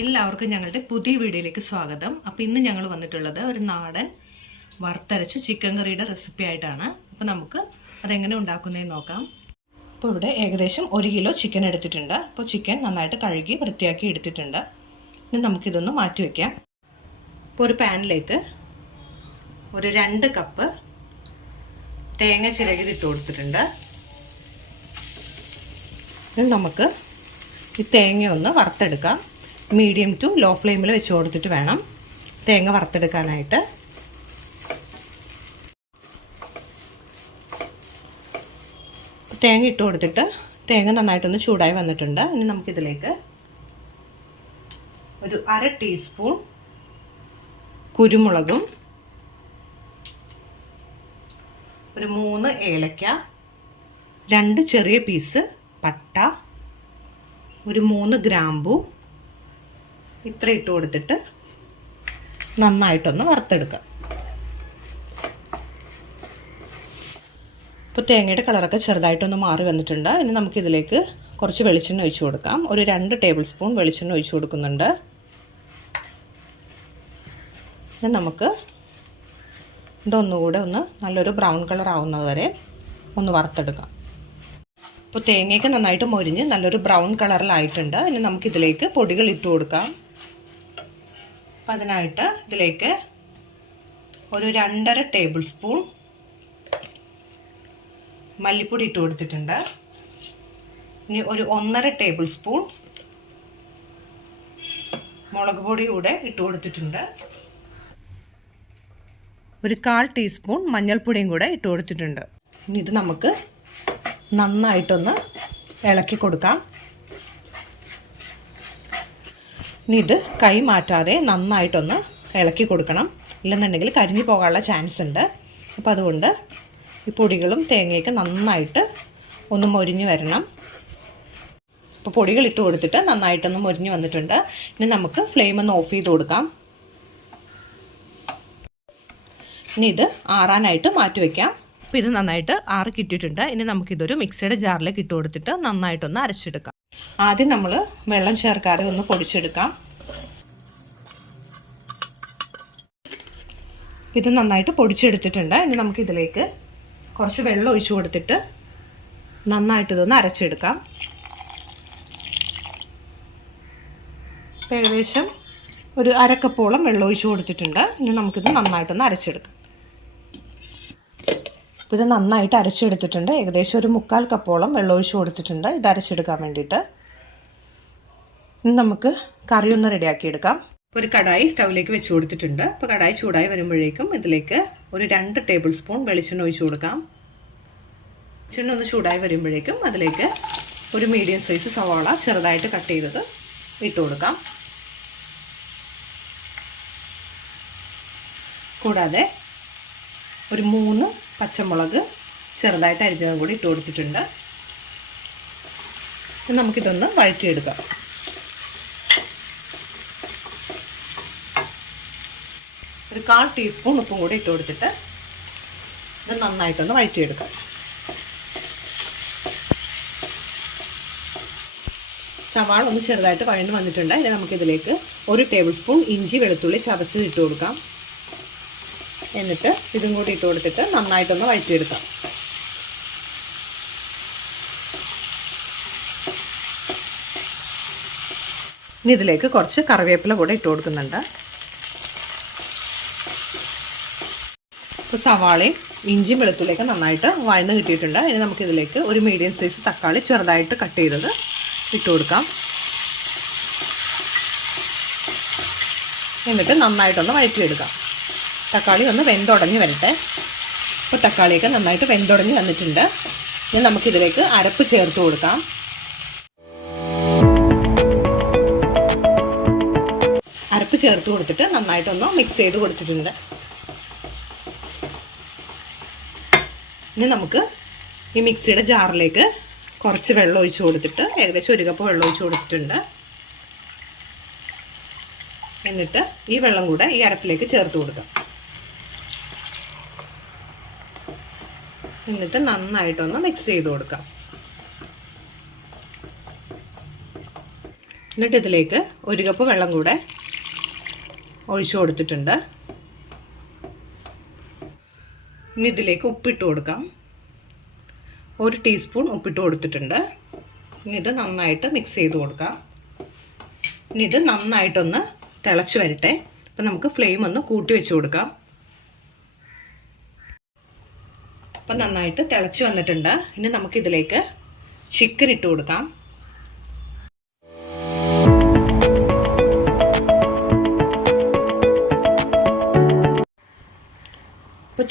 എല്ലാവർക്കും ഞങ്ങളുടെ പുതിയ വീഡിയോയിലേക്ക് സ്വാഗതം. അപ്പോൾ ഇന്ന് ഞങ്ങൾ വന്നിട്ടുള്ളത് ഒരു നാടൻ വറുത്തരച്ച് ചിക്കൻ കറിയുടെ റെസിപ്പി ആയിട്ടാണ്. അപ്പോൾ നമുക്ക് അതെങ്ങനെ ഉണ്ടാക്കുന്നതെന്ന് നോക്കാം. അപ്പോൾ ഇവിടെ ഏകദേശം ഒരു കിലോ ചിക്കൻ എടുത്തിട്ടുണ്ട്. അപ്പോൾ ചിക്കൻ നന്നായിട്ട് കഴുകി വൃത്തിയാക്കി എടുത്തിട്ടുണ്ട്. ഇനി നമുക്കിതൊന്ന് മാറ്റി വയ്ക്കാം ഇപ്പോൾ ഒരു പാനിലേക്ക് ഒരു രണ്ട് കപ്പ് തേങ്ങ ചിരകി ഇട്ട് കൊടുത്തിട്ടുണ്ട്. ഇനി നമുക്ക് ഈ തേങ്ങ ഒന്ന് വറുത്തെടുക്കാം. മീഡിയം ടു ലോ ഫ്ലെയിമിൽ വെച്ച് കൊടുത്തിട്ട് വേണം തേങ്ങ വറുത്തെടുക്കാനായിട്ട്. തേങ്ങ ഇട്ട് കൊടുത്തിട്ട് തേങ്ങ നന്നായിട്ടൊന്ന് ചൂടായി വന്നിട്ടുണ്ട്. ഇനി നമുക്കിതിലേക്ക് ഒരു അര ടീസ്പൂൺ കുരുമുളകും ഒരു മൂന്ന് ഏലക്ക രണ്ട് ചെറിയ പീസ് പട്ട ഒരു മൂന്ന് ഗ്രാമ്പു ഇത്ര ഇട്ട് കൊടുത്തിട്ട് നന്നായിട്ടൊന്ന് വറുത്തെടുക്കാം. ഇപ്പോൾ തേങ്ങയുടെ കളറൊക്കെ ചെറുതായിട്ടൊന്ന് മാറി വന്നിട്ടുണ്ട്. ഇനി നമുക്കിതിലേക്ക് കുറച്ച് വെളിച്ചെണ്ണ ഒഴിച്ചു കൊടുക്കാം. ഒരു രണ്ട് ടേബിൾ സ്പൂൺ വെളിച്ചെണ്ണ ഒഴിച്ചു കൊടുക്കുന്നുണ്ട്. ഇനി നമുക്ക് ഇതൊന്നുകൂടെ ഒന്ന് നല്ലൊരു ബ്രൗൺ കളർ ആവുന്നത് വരെ ഒന്ന് വറുത്തെടുക്കാം. ഇപ്പോൾ തേങ്ങയൊക്കെ നന്നായിട്ട് മൊരിഞ്ഞ് നല്ലൊരു ബ്രൗൺ കളറിലായിട്ടുണ്ട്. ഇനി നമുക്കിതിലേക്ക് പൊടികൾ ഇട്ട് കൊടുക്കാം. അപ്പം അതിനായിട്ട് ഇതിലേക്ക് ഒരു രണ്ടര ടേബിൾ സ്പൂൺ മല്ലിപ്പൊടി ഇട്ട് കൊടുത്തിട്ടുണ്ട്. ഇനി ഒരു ഒന്നര ടേബിൾ സ്പൂൺ മുളക് പൊടി കൂടെ ഇട്ട് കൊടുത്തിട്ടുണ്ട്. ഒരു കാൽ ടീസ്പൂൺ മഞ്ഞൾപ്പൊടിയും കൂടെ ഇട്ട് കൊടുത്തിട്ടുണ്ട്. ഇനി ഇത് നമുക്ക് നന്നായിട്ടൊന്ന് ഇളക്കി കൊടുക്കാം. ഇനി ഇത് കൈ മാറ്റാതെ നന്നായിട്ടൊന്ന് ഇളക്കി കൊടുക്കണം. ഇല്ലെന്നുണ്ടെങ്കിൽ കരിഞ്ഞു പോകാനുള്ള ചാൻസ് ഉണ്ട്. അപ്പോൾ അതുകൊണ്ട് ഈ പൊടികളും തേങ്ങയൊക്കെ നന്നായിട്ട് ഒന്ന് മൊരിഞ്ഞ് വരണം. അപ്പോൾ പൊടികൾ ഇട്ട് കൊടുത്തിട്ട് നന്നായിട്ടൊന്ന് മൊരിഞ്ഞ് വന്നിട്ടുണ്ട്. ഇനി നമുക്ക് ഫ്ലെയിം ഒന്ന് ഓഫ് ചെയ്ത് കൊടുക്കാം. ഇനി ഇത് ആറാനായിട്ട് മാറ്റി വയ്ക്കാം അപ്പോൾ ഇത് നന്നായിട്ട് ആറ് കിട്ടിയിട്ടുണ്ട് ഇനി നമുക്കിതൊരു മിക്സിയുടെ ജാറിലേക്ക് ഇട്ട് കൊടുത്തിട്ട് നന്നായിട്ടൊന്ന് അരച്ചെടുക്കാം. ആദ്യം നമ്മൾ വെള്ളം ചേർക്കാതെ ഒന്ന് പൊടിച്ചെടുക്കാം. ഇത് നന്നായിട്ട് പൊടിച്ചെടുത്തിട്ടുണ്ട്. ഇനി നമുക്ക് ഇതിലേക്ക് കുറച്ച് വെള്ളം ഒഴിച്ചു കൊടുത്തിട്ട് നന്നായിട്ട് ഇതൊന്ന് അരച്ചെടുക്കാം. ഏകദേശം ഒരു അരക്കപ്പോളം വെള്ളം ഒഴിച്ചു കൊടുത്തിട്ടുണ്ട്. ഇനി നമുക്കിത് നന്നായിട്ടൊന്ന് അരച്ചെടുക്കാം. ഇത് നന്നായിട്ട് അരച്ചെടുത്തിട്ടുണ്ട്. ഏകദേശം ഒരു മുക്കാൽ കപ്പോളം വെള്ളം ഒഴിച്ച് കൊടുത്തിട്ടുണ്ട്. ഇത് അരച്ചെടുക്കാൻ വേണ്ടിയിട്ട്. ഇനി നമുക്ക് കറിയൊന്ന് ഒന്ന് എടുക്കാം ഒരു കടായി സ്റ്റൗവിലേക്ക് വെച്ച് കൊടുത്തിട്ടുണ്ട്. അപ്പോൾ കടായി ചൂടായി വരുമ്പോഴേക്കും ഇതിലേക്ക് ഒരു രണ്ട് ടേബിൾ സ്പൂൺ വെളിച്ചെണ്ണ ഒഴിച്ചു കൊടുക്കാം. വെളിച്ചെണ്ണ ഒന്ന് ചൂടായി വരുമ്പോഴേക്കും അതിലേക്ക് ഒരു മീഡിയം സൈസ് സവാള ചെറുതായിട്ട് കട്ട് ചെയ്തത് ഇട്ട് കൊടുക്കാം. കൂടാതെ ഒരു മൂന്ന് പച്ചമുളക് ചെറുതായിട്ട് അരിഞ്ഞതും കൂടി ഇട്ട് കൊടുത്തിട്ടുണ്ട്. നമുക്കിതൊന്ന് വഴറ്റിയെടുക്കാം. ഒരു കാൽ ടീസ്പൂൺ ഉപ്പും കൂടി ഇട്ട് കൊടുത്തിട്ട് ഇത് നന്നായിട്ടൊന്ന് വഴറ്റിയെടുക്കാം. സവാള ഒന്ന് ചെറുതായിട്ട് വഴന്ന് വന്നിട്ടുണ്ട്. ഇനി നമുക്കിതിലേക്ക് ഒരു ടേബിൾ സ്പൂൺ ഇഞ്ചി വെളുത്തുള്ളി ചതച്ചത് ഇട്ട് കൊടുക്കാം. എന്നിട്ട് ഇതും കൂടി ഇട്ട് കൊടുത്തിട്ട് നന്നായിട്ടൊന്ന് വഴറ്റിയെടുക്കാം. ഇനി ഇതിലേക്ക് കുറച്ച് കറിവേപ്പില കൂടെ ഇട്ട് കൊടുക്കുന്നുണ്ട്. ഇപ്പോൾ സവാളയും ഇഞ്ചിയും വെളുത്തുള്ളിയൊക്കെ നന്നായിട്ട് വഴന്ന് കിട്ടിയിട്ടുണ്ട്. ഇനി നമുക്കിതിലേക്ക് ഒരു മീഡിയം സൈസ് തക്കാളി ചെറുതായിട്ട് കട്ട് ചെയ്തത് ഇട്ട് കൊടുക്കാം. എന്നിട്ട് നന്നായിട്ടൊന്ന് വഴറ്റിയെടുക്കാം. തക്കാളി ഒന്ന് വെന്തുടഞ്ഞ് വരട്ടെ. ഇപ്പോൾ തക്കാളിയൊക്കെ നന്നായിട്ട് വെന്തുടഞ്ഞ് വന്നിട്ടുണ്ട്. ഇനി നമുക്കിതിലേക്ക് അരപ്പ് ചേർത്ത് കൊടുക്കാം. അരപ്പ് ചേർത്ത് കൊടുത്തിട്ട് നന്നായിട്ടൊന്ന് മിക്സ് ചെയ്ത് കൊടുത്തിട്ടുണ്ട്. ഇനി നമുക്ക് ഈ മിക്സിയുടെ ജാറിലേക്ക് കുറച്ച് വെള്ളം ഒഴിച്ച് കൊടുത്തിട്ട് ഏകദേശം ഒരു കപ്പ് വെള്ളം ഒഴിച്ച് കൊടുത്തിട്ടുണ്ട്. എന്നിട്ട് ഈ വെള്ളം കൂടെ ഈ അരപ്പിലേക്ക് ചേർത്ത് കൊടുക്കാം. എന്നിട്ട് നന്നായിട്ടൊന്ന് മിക്സ് ചെയ്ത് കൊടുക്കാം. എന്നിട്ട് ഇതിലേക്ക് ഒരു കപ്പ് വെള്ളം കൂടെ ഒഴിച്ചു കൊടുത്തിട്ടുണ്ട്. ഇനി ഇതിലേക്ക് ഉപ്പിട്ട് കൊടുക്കാം. ഒരു ടീസ്പൂൺ ഉപ്പിട്ട് കൊടുത്തിട്ടുണ്ട്. ഇനി ഇത് നന്നായിട്ട് മിക്സ് ചെയ്ത് കൊടുക്കാം. ഇനി ഇത് നന്നായിട്ടൊന്ന് തിളച്ച് വരട്ടെ. അപ്പം നമുക്ക് ഫ്ലെയിം ഒന്ന് കൂട്ടി വെച്ച് കൊടുക്കാം. അപ്പം നന്നായിട്ട് തിളച്ച് വന്നിട്ടുണ്ട്. ഇനി നമുക്കിതിലേക്ക് ചിക്കൻ ഇട്ട് കൊടുക്കാം.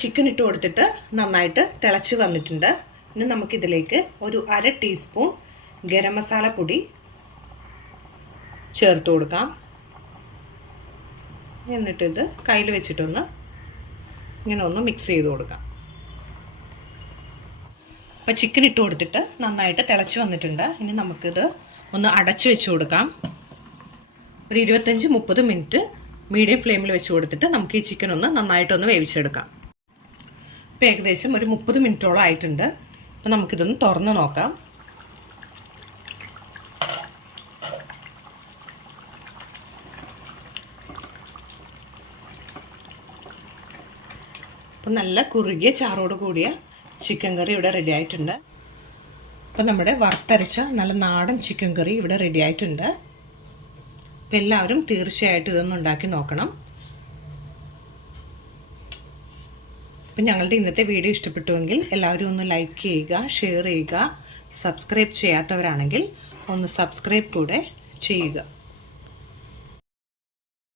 ചിക്കൻ ഇട്ട് കൊടുത്തിട്ട് നന്നായിട്ട് തിളച്ച് വന്നിട്ടുണ്ട്. ഇനി നമുക്കിതിലേക്ക് ഒരു അര ടീസ്പൂൺ ഗരം മസാല പൊടി ചേർത്ത് കൊടുക്കാം. എന്നിട്ടിത് കയ്യിൽ വെച്ചിട്ടൊന്ന് ഇങ്ങനെ ഒന്ന് മിക്സ് ചെയ്ത് കൊടുക്കാം. അപ്പോൾ ചിക്കൻ ഇട്ട് കൊടുത്തിട്ട് നന്നായിട്ട് തിളച്ച് വന്നിട്ടുണ്ട്. ഇനി നമുക്കിത് ഒന്ന് അടച്ച് വെച്ച് കൊടുക്കാം. ഒരു ഇരുപത്തഞ്ച് മുപ്പത് മിനിറ്റ് മീഡിയം ഫ്ലെയിമിൽ വെച്ച് കൊടുത്തിട്ട് നമുക്ക് ഈ ചിക്കൻ ഒന്ന് നന്നായിട്ടൊന്ന് വേവിച്ചെടുക്കാം. ഇപ്പോൾ ഏകദേശം ഒരു മുപ്പത് മിനിറ്റോളം ആയിട്ടുണ്ട്. അപ്പോൾ നമുക്കിതൊന്ന് തുറന്ന് നോക്കാം. അപ്പം നല്ല കുറുകിയ ചാറോട് കൂടിയ ചിക്കൻ കറി ഇവിടെ റെഡി ആയിട്ടുണ്ട്. അപ്പം നമ്മുടെ വറുത്തരച്ച നല്ല നാടൻ ചിക്കൻ കറി ഇവിടെ റെഡി ആയിട്ടുണ്ട്. അപ്പം എല്ലാവരും തീർച്ചയായിട്ടും ഇതൊന്ന് ഉണ്ടാക്കി നോക്കണം. അപ്പം ഞങ്ങളുടെ ഇന്നത്തെ വീഡിയോ ഇഷ്ടപ്പെട്ടുവെങ്കിൽ എല്ലാവരും ഒന്ന് ലൈക്ക് ചെയ്യുക ഷെയർ ചെയ്യുക സബ്സ്ക്രൈബ് ചെയ്യാത്തവരാണെങ്കിൽ ഒന്ന് സബ്സ്ക്രൈബ് കൂടെ ചെയ്യുക.